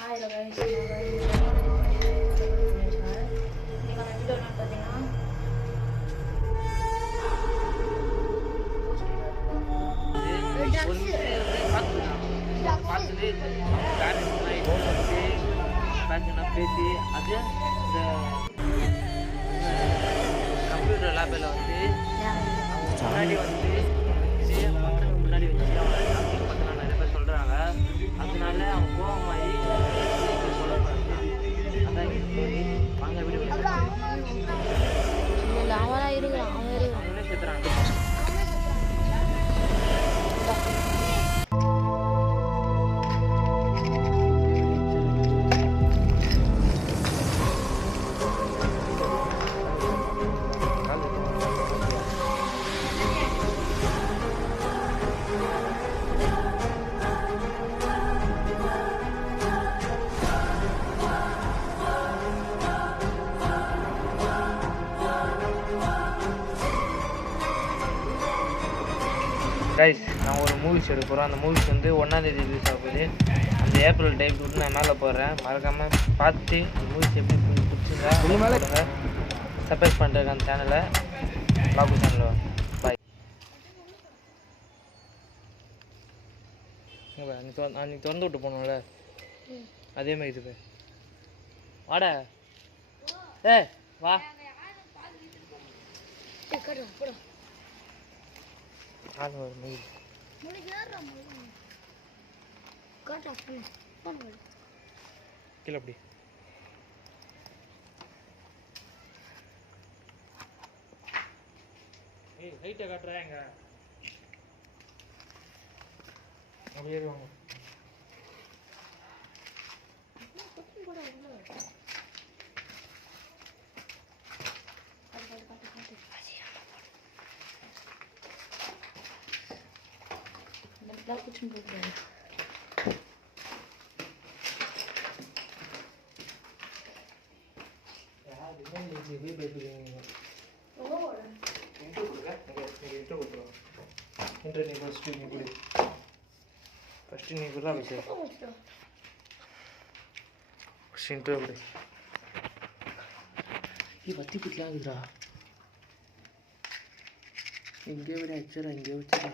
Hi guys, நீங்கள் video என்ன பார்த்தீங்கன்னா பேசி அது இந்த கம்ப்யூட்டர் லேபில் வந்து முன்னாடி வந்து முன்னாடி வச்சு அவங்க பார்த்தா நிறைய பேர் சொல்கிறாங்க. அதனால அவங்க கோவமாகி அதான் வாங்க வீடியோ அவனா இருக்கிறான், அவங்களே சேர்த்துறாங்க. கைஸ், நான் ஒரு மூவிஸ் எடுக்க போகிறோம். அந்த மூவிஸ் வந்து 1ஆம் தேதி ரிலீஸ் ஆக போகுது. அந்த ஏப்ரல் டைப் விட்டு நான் மேலே போடுறேன். மறக்காமல் பார்த்து அந்த மூவிஸ் எப்படி பிடிச்சிருந்தா சொல்லுங்க. சப்ஸ்கிரைப் பண்ணுறேன் அந்த சேனலை, லாகு சேனலில். பாய். அன்றைக்கி திறந்து விட்டு போனோம்ல, அதே மாதிரி இது வாடா. வா கீழே அப்படி லைட்டை காட்டுறேன். எங்க அப்படியே வாங்க. குச்சின்னு போட்டுருவாங்க. ஃபஸ்ட்டு நீ கூட அப்படி ஃபஸ்ட்டு அப்படி பத்தி பிடிக்கலாம் இருக்குதா. இங்கே விட ஆக்சுவலாக இங்கே வச்சுடா.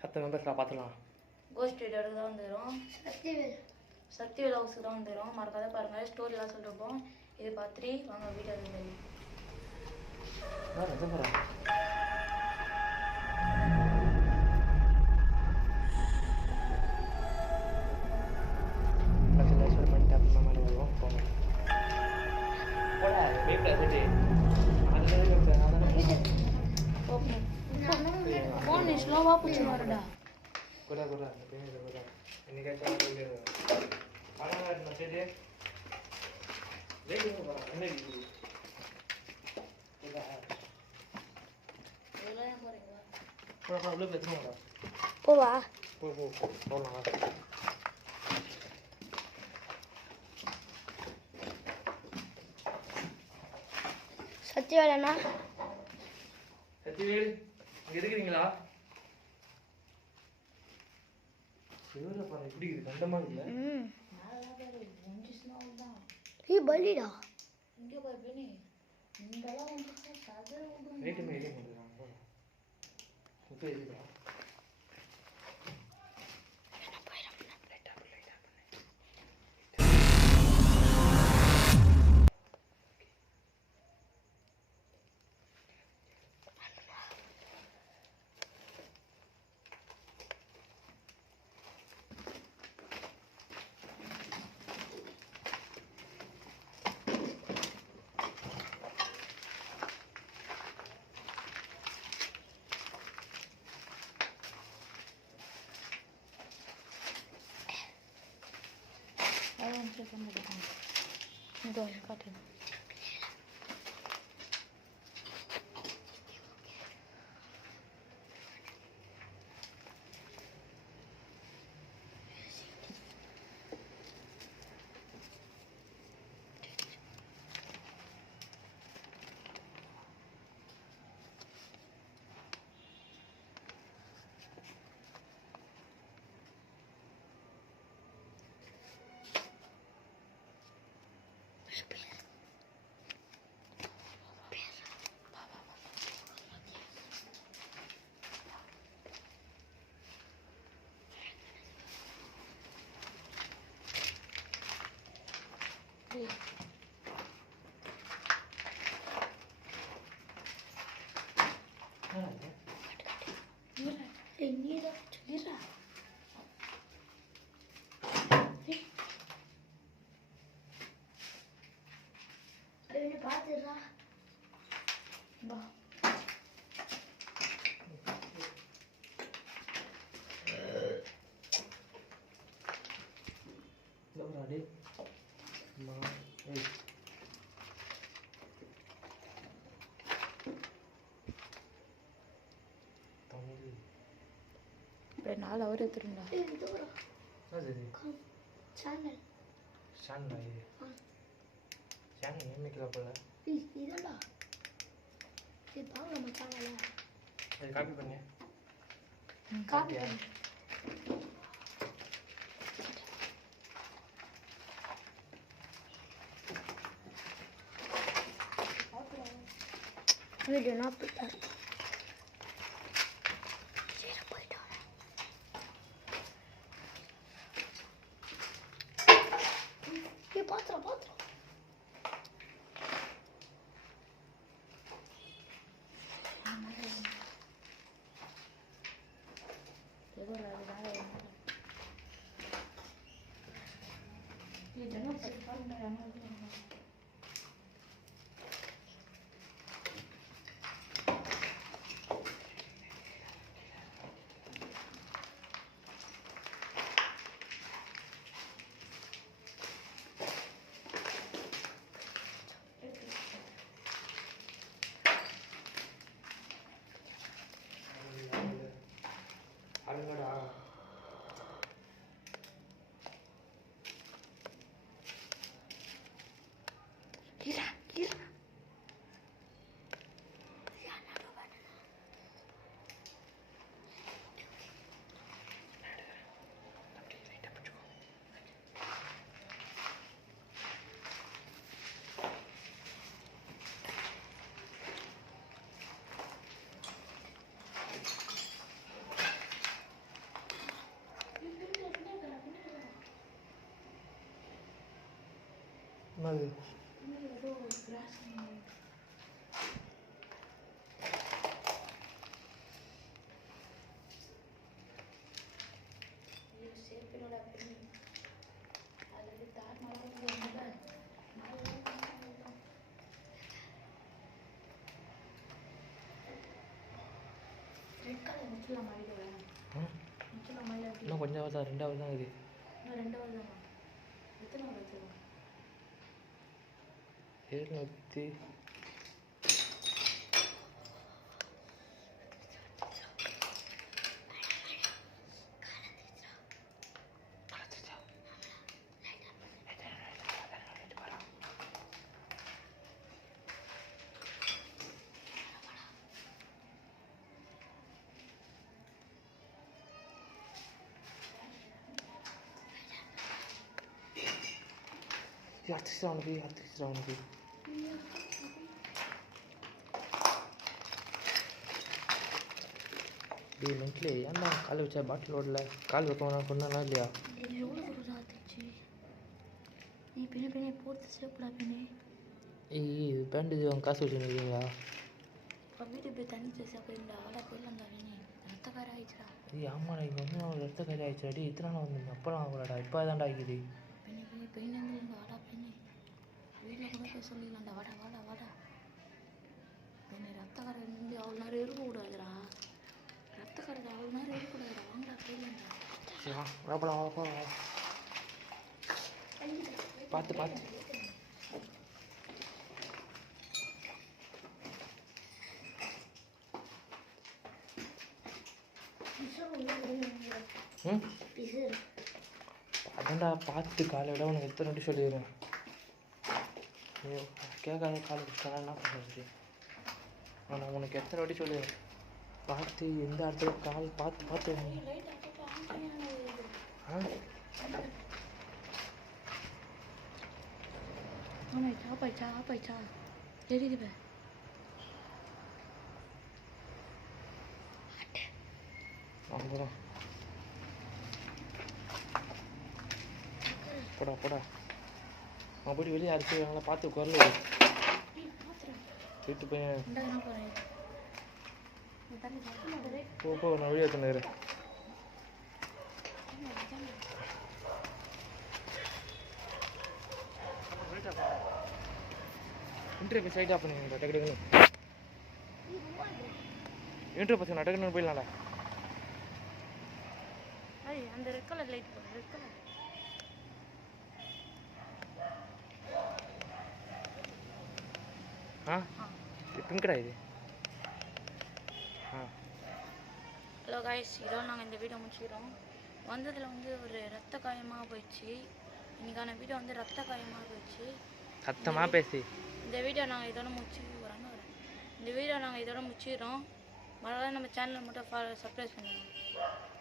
சத்தம் பேசுகிறா பார்த்துலாம். கோஸ்ட் வீடியோக்கு தான் வந்துடும். சக்திவேல் ஹவுஸுக்கு தான் வந்துடும். மறக்காத பாருங்கள். ஸ்டோரிலாம் சொல்லிருப்போம். இது பார்த்துட்டு வாங்க வீடியோ வந்து ஸ்லோவா பிடிச்சி வரடா. கூட கூட கூட என்னைக்காச்சும் சரி போவா போகலாம். சத்தியவேலண்ணா, சத்தியவேல் இங்கே இருக்கிறீங்களா? எப்படி இருக்குது? கண்டமா இல்லை. பலிடா வெயிட் பண்ணுறாங்க. இப்போ இருக்குதா? டே அம்மா ஏய் தம்பி இப்போ 4 ஹவர் எடுத்துருந்தா அது சேனல் சேனல் இது சேனல் ஏமிக்கல போல இதடா இது பாங்க நம்ம சேனல்ல இது காப்பி பண்ணு காப்பி பண்ணு வீடியோ நான் போயிட்டேன் சரி போயிட்டேன் பாத்திரம் அங்கடா என்னது இன்னும் கொஞ்சம் தான் 2 தான் இருக்குது 700 அத்திஸ்ராவனுக்கு டே மென்ட்லி ஏன்டா கால் வச்சா பாட்டில் ஓடல கால் வைக்க சொன்னா இல்லையா ஏய் பேண்டேஜ் அவன் காசு வச்சுருக்கீங்களா ஏய் ஆமாடா இங்கே வந்து அவன் ரத்த கறி ஆயிடுச்சாடி இத்தனை நாள் வந்து அப்போலாம் ஆகலடா இப்போ தான்டா ஆகிக்குது ரத்தக்கார அவ்வளோ நேரம் இருக்கக்கூடாதுடா ரத்தக்கார அவ்வளோ நேரம் இருக்கக்கூடாதுடா வாங்கடா போயிடலாம்டா சரி வா போகலாம் பார்த்து அதான்டா பார்த்து காலை விட உனக்கு எத்தனை வாட்டி சொல்லிடுறேன் கேட்காத காலை வச்சானா என்ன பண்ணுறது நான் உனக்கு எத்தனை வாட்டி சொல்லிடுறேன் பார்த்து எந்த இடத்துல கால் பார்த்து ஆப்பாயிச்சா தெரியுது அவ்வளோதான் போடா அவன் போய்ட்டு வெளியே அரைச்சி அவங்கள பார்த்து குரல் வீட்டு பையன் போ நான் வெளியே தந்துக்கிறேன் இன்டர்வியூ போய் சைட் ஆஃப் பண்ணுங்க டக்கு இன்டர்வியூ பசங்க டக்குன்னு போயிடலாம்டா அந்த ரெட் கலர் லைட் போடு ரெட் கலர் ஆ இது பிங்க்டா இது ஆ ஹலோ காய்ஸ், இதோட நாங்கள் இந்த வீடியோ முடிச்சுக்கிறோம். வந்ததில் வந்து ஒரு ரத்த காயமாக போயிடுச்சு. இன்றைக்கான வீடியோ வந்து ரத்த காயமாக போயிடுச்சு. சத்தமாக பேசி இந்த வீடியோ நாங்கள் இதோட இந்த வீடியோ நாங்கள் இதோட முடிச்சுக்கிறோம். மறக்காம நம்ம சேனலை மட்டும் சப்ஸ்கிரைப் பண்ணுங்கள்.